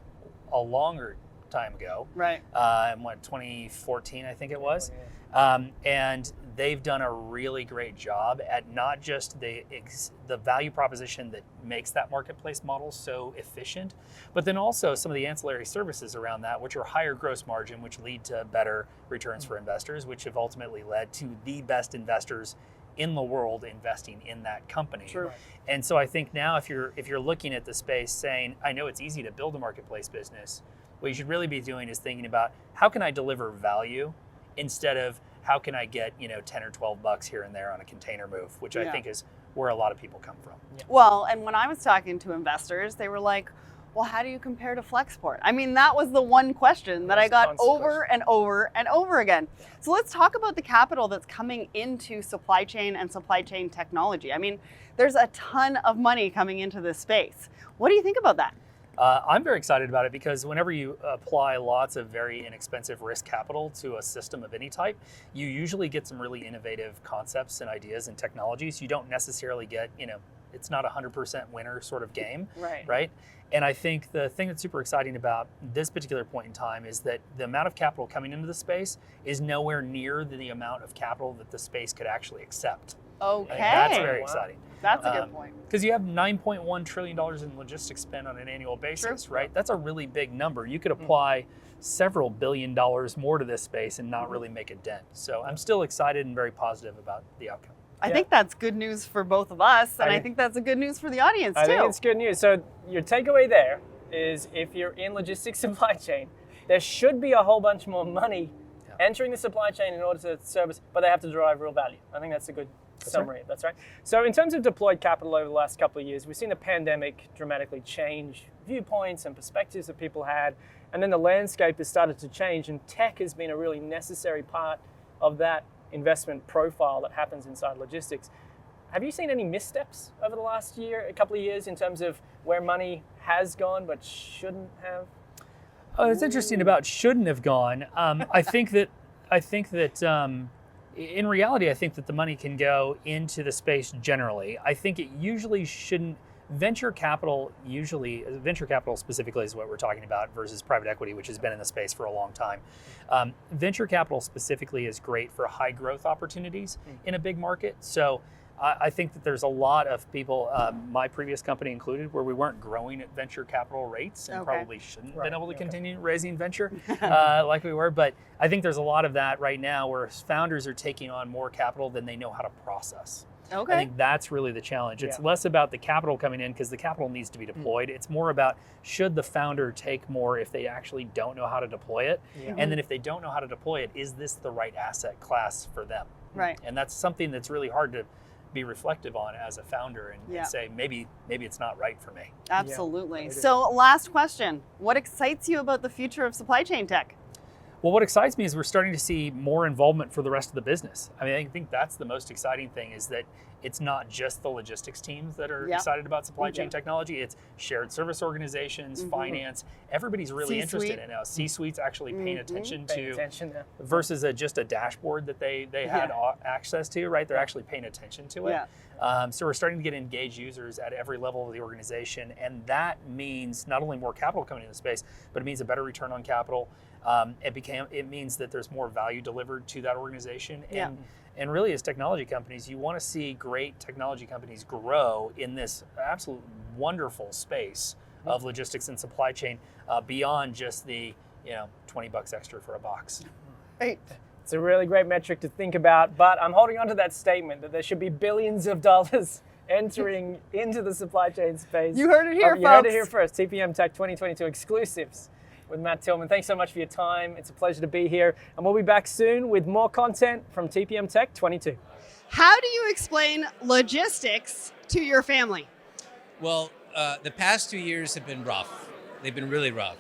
a longer time ago, right? In 2014, I think it was, and they've done a really great job at not just the value proposition that makes that marketplace model so efficient, but then also some of the ancillary services around that, which are higher gross margin, which lead to better returns for investors, which have ultimately led to the best investors in the world investing in that company. True. And so I think now if you're looking at the space saying, I know it's easy to build a marketplace business, what you should really be doing is thinking about how can I deliver value instead of how can I get 10 or $12 here and there on a container move, which I think is where a lot of people come from. Well, and when I was talking to investors, they were like, well, how do you compare to Flexport? I mean, that was the one question that I got over and over and over again. So let's talk about the capital that's coming into supply chain and supply chain technology. I mean, there's a ton of money coming into this space. What do you think about that? I'm very excited about it because whenever you apply lots of very inexpensive risk capital to a system of any type, you usually get some really innovative concepts and ideas and technologies. You don't necessarily get, it's not a 100% winner sort of game, right? And I think the thing that's super exciting about this particular point in time is that the amount of capital coming into the space is nowhere near the amount of capital that the space could actually accept. Okay. And that's very exciting. That's a good point. Because you have $9.1 trillion in logistics spend on an annual basis, right? That's a really big number. You could apply several $1 billion more to this space and not really make a dent. So I'm still excited and very positive about the outcome. I think that's good news for both of us, and I think that's a good news for the audience too. I think it's good news. So your takeaway there is if you're in logistics supply chain, there should be a whole bunch more money entering the supply chain in order to service, but they have to drive real value. I think that's a good summary. That's right. So in terms of deployed capital over the last couple of years, we've seen the pandemic dramatically change viewpoints and perspectives that people had, and then the landscape has started to change, and tech has been a really necessary part of that investment profile that happens inside logistics. Have you seen any missteps over the last year, a couple of years, in terms of where money has gone but shouldn't have? Oh, it's interesting about shouldn't have gone. I think that in reality, I think that the money can go into the space generally. I think it usually shouldn't. Venture capital specifically is what we're talking about versus private equity, which has been in the space for a long time. Venture capital specifically is great for high growth opportunities in a big market. So I think that there's a lot of people, my previous company included, where we weren't growing at venture capital rates and probably shouldn't have been able to continue raising venture like we were. But I think there's a lot of that right now where founders are taking on more capital than they know how to process. I think that's really the challenge. It's less about the capital coming in because the capital needs to be deployed. It's more about should the founder take more if they actually don't know how to deploy it? And then if they don't know how to deploy it, is this the right asset class for them? Right. And that's something that's really hard to be reflective on as a founder and say, maybe it's not right for me. Absolutely. So last question, what excites you about the future of supply chain tech? Well, what excites me is we're starting to see more involvement for the rest of the business. I mean, I think that's the most exciting thing is that it's not just the logistics teams that are excited about supply chain technology. It's shared service organizations, finance. Everybody's really interested in it. C-suite's actually paying attention to versus just a dashboard that they had access to, right? They're actually paying attention to it. So we're starting to get engaged users at every level of the organization. And that means not only more capital coming into the space, but it means a better return on capital. It means that there's more value delivered to that organization. And really, as technology companies, you want to see great technology companies grow in this absolute wonderful space of logistics and supply chain beyond just the $20 extra for a box. Right. It's a really great metric to think about, but I'm holding on to that statement that there should be billions of dollars entering into the supply chain space. You heard it here, folks. You heard it here first. TPMTech 2022 exclusives with Matt Tillman. Thanks so much for your time. It's a pleasure to be here. And we'll be back soon with more content from TPMTech 22. How do you explain logistics to your family? Well, the past 2 years have been rough. They've been really rough.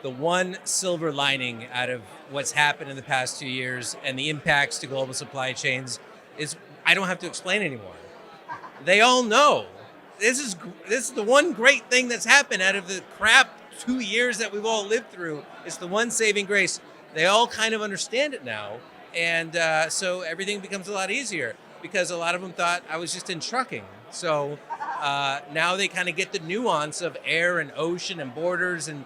The one silver lining out of what's happened in the past 2 years and the impacts to global supply chains is I don't have to explain anymore. They all know. This is the one great thing that's happened out of the crap 2 years that we've all lived through. It's the one saving grace. They all kind of understand it now. And so everything becomes a lot easier because a lot of them thought I was just in trucking. So now they kind of get the nuance of air and ocean and borders and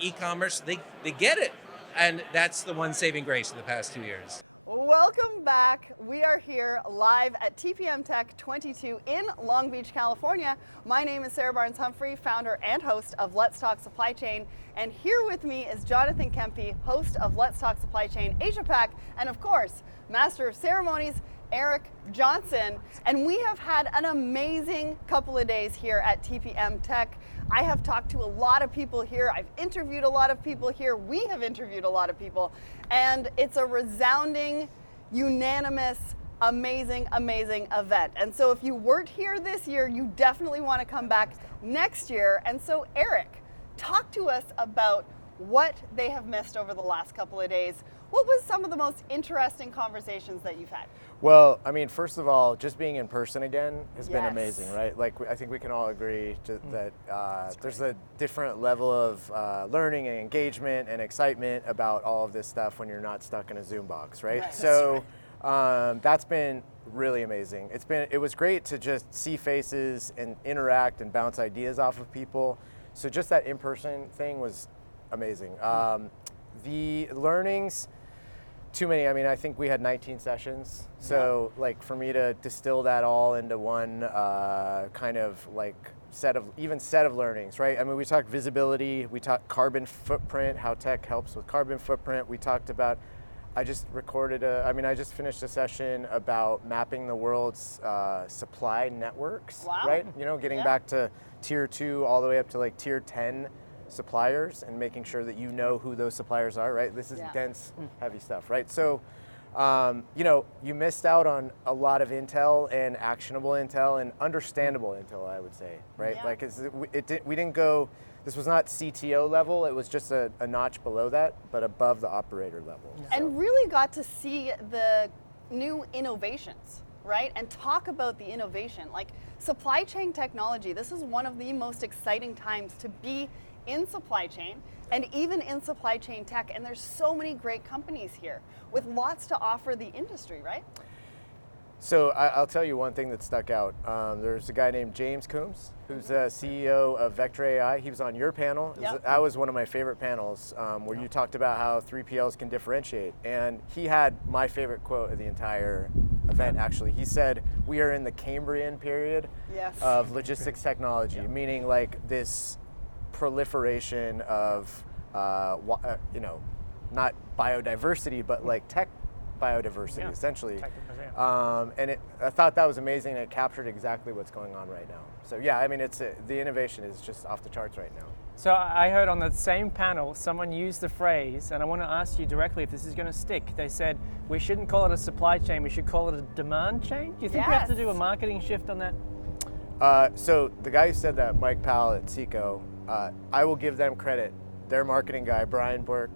e-commerce. They get it. And that's the one saving grace of the past 2 years. Welcome back. We are here live at TPMTech 22 in Long Beach, California. My name is Sarah Barnes-Humphrey, founder and host of Let's Talk Supply Chain. And here with me is Jonathan Kempe, host of Let's Talk Supply Chain Asia Pac, and of course, Master of Ceremonies, Eric Johnson. And we have had an amazing couple of days here at TPMTech. I have talked to a lot of people here. I've interviewed a lot of people here. We have interviewed a lot of people. And it's a resounding, unanimous, amazing, amazing event. And so if you weren't here this year, you definitely want to come back next year. And so Eric, talk to us about what they have missed over the last couple of days. What was some of the most interesting conversations that you've had? Well, I mean, first of all, just being in person again has been amazing, right? Like, I think we can all agree that there's a different level of learning and engagement and excitement about all of this stuff when you're not stuck in a Zoom box, right? So that's been really amazing. It was great to just see faces and interact and bounce ideas off of people. So just that in-person thing was amazing. The learnings, too many. I mean, I think we had 19 sessions. So like for me to distill that all into one kind of like set of learnings, right? I mean, we talked visibility, we talked carbon footprint, how tech helps with carbon footprint. We talked about I just recorded I just finished a session about mapping the world's supply networks, Wow. right? You know, getting back to tier 2 all the way up to like tier 10 suppliers and making sure that you know who those suppliers are, right? This is dense, heavy stuff, right? So, you know, you missed out on a lot of intel and actionable intel and understandable intel, I would say, right? Yeah. Like we didn't go, this was not CTO level, it was just a notch below that, but above the operator level. And really got to see the new innovations, right? And talk about the innovation. Like supply chain technology, this is one of the most exciting times to be in supply chain and even in supply chain tech. And there's so many great companies here with lots to offer the industry, right? So I'll tell you one thing that stuck out. There's a guy named James Coombs, who's the CEO of Vector AI. He was on your panel. That was one of my favorite panels where you talked about how 3PLs can differentiate. And he had my favorite quote of the entire event, actually. He said, "We are in the Cambrian period of logistics technology," meaning like this proliferation of, you know, not biodiversity, but like tech biodiversity, essentially. And I thought that was amazing. It captured exactly what's going on right now. So yeah, I mean, the innovation is just off the charts right now. So I heard on the same panel, someone used the phrase, and I want to ask you directly if this is going to stick. They said, we shouldn't call it a supply chain, we should call it a demand chain. Do you think we have to do a marketing shift on that? So the guy who said that, Mike Powell at Seco, I will give them credit. Their marketing guy, Brian Burke,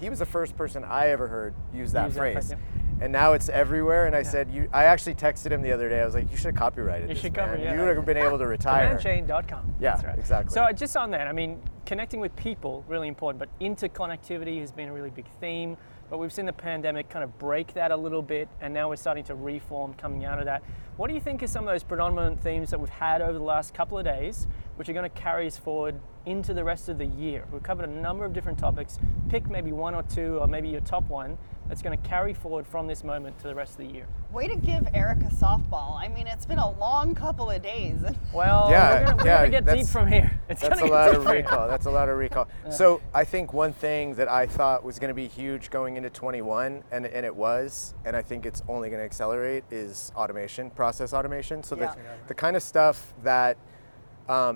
he was the first person I ever heard use that phrase. And now it's everywhere. And I said, I actually texted him the other day. I was like, you should have copyrighted this, man. You would have been able to retire. Demandchain.com. Yeah, that's right. Exactly. So just on that, I mean, connecting with people, really important, but interconnectivity has been a really big theme. But we've seen the pandemic kind of break that a little bit, and now we're starting to reform coming out of that. What do you think are some of those predominant themes that we've had over the last couple of days, which are going to carry us forward into the rest of the year? We've covered a number of different topics. Pick maybe one or two, or maybe your top one, that's going to carry forward from this moment to the rest of the year. Way to give Eric a softball. I mean, it's been a long couple of days. Well, we're going to get deep from here. That's a lot of recall. That's a lot of recall. So I think one thing that I thought was going to be huge going into 21, and it was, and I think it's only going to accelerate, is automation, process automation. So the kind of stuff that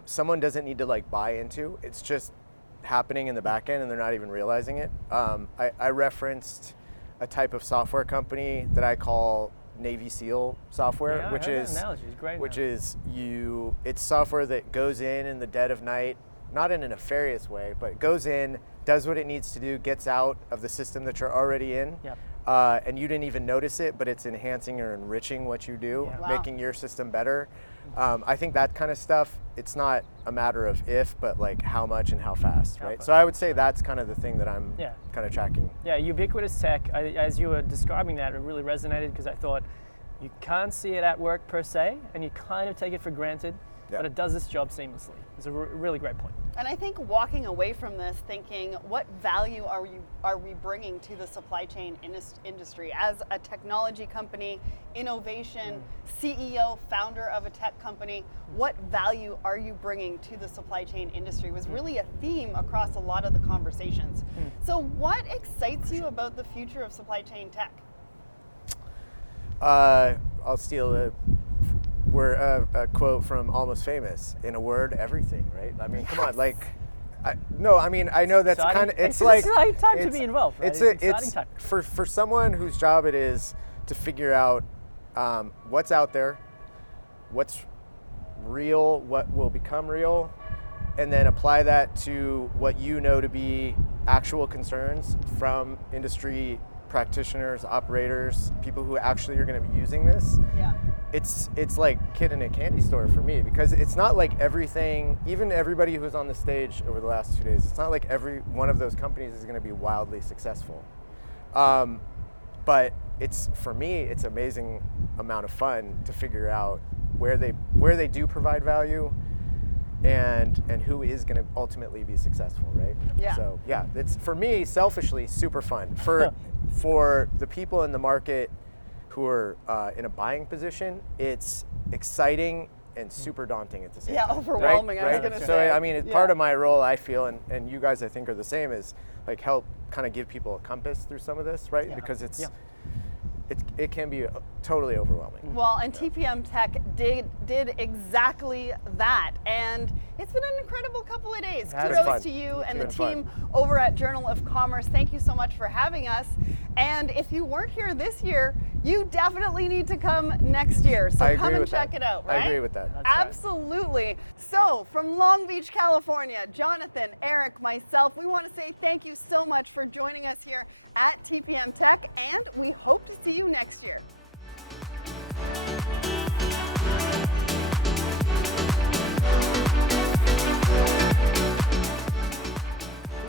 someone doesn't need to like buy into, it's just happening in the back end and they're not even realizing it. I referenced a type of software company that I call Navy SEAL software, which is it's software that goes in the dead of night, not in a nefarious way, but goes in, does what it needs to do, gets out of the system that you're already in, and you didn't even notice it, but it's enhancing or enriching what you do, making your system better. I think that kind of stuff, it's not a matter of if, but like how much and how fast, right? So I would say that's kind of the thing that I'm kind of tracking. Yeah, ubiquitous tech, as you were describing that, it really resonated because I thought you can't see it at work per se, and you kind of take it for granted, but it does its job seamlessly. It's a really great point. And I think walking away from this thinking, what value are we bringing to the supply chain industry as a technology company, innovation, CEO, founder of a tech company? What value are you bringing to the supply chain industry was really a theme across a lot of the conversations. So what excites you about the future of supply chain tech? I'll steal a quote from Almost Famous. In a word, everything, right? I mean, come on, like, I know that's kind of, it's like, exciting time to be involved, right? It's time. For someone whose job it is to figure out what's out there, what's real, what will become real, and then apply that to what you know to be actual concerns from industry practitioners, operators, people who actually are going to be using this. It's like kid in a candy store for me, because it's not like everything, even everybody who's on the stage over the last 2 days, it's not like every one of those companies is going to be wildly successful. But for me, it's an amazing amount of fun to figure out where they do provide value and who is going to ultimately be successful, right? So yeah, it's, for me, selfishly, super fun. For the people in the market who are in a buying position, it's exciting and super daunting at the same Yeah, time. overwhelming, I was gonna So say. I mean, it's part of my role, I feel, and you guys I think are the same, is like help kind of give people a compass through some of this, right? Because it can be totally overwhelming. Well, and TPMTech did exactly that, and it's been an incredible couple of days. Kudos to you and the team over at Journal of Commerce. Thank you so much for having us. And if you weren't here this year, you definitely need to come next year. So come and check it out, right? I agree with that. Absolutely. So from Long Beach, California, Jonathan, Eric, myself, we want to say thank you so much for joining us here at TPMTech, and we hope to see you next year.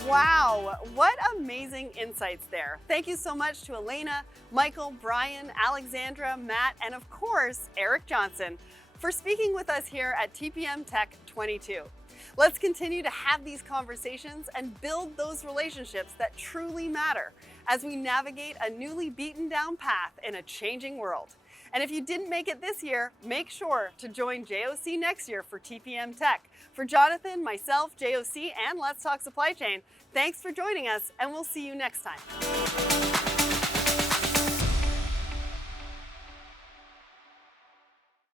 Wow, what amazing insights there. Thank you so much to Elena, Michael, Brian, Alexandra, Matt, and of course, Eric Johnson for speaking with us here at TPMTech 22. Let's continue to have these conversations and build those relationships that truly matter as we navigate a newly beaten down path in a changing world. And if you didn't make it this year, make sure to join JOC next year for TPMTech. For Jonathan, myself, JOC, and Let's Talk Supply Chain, thanks for joining us, and we'll see you next time.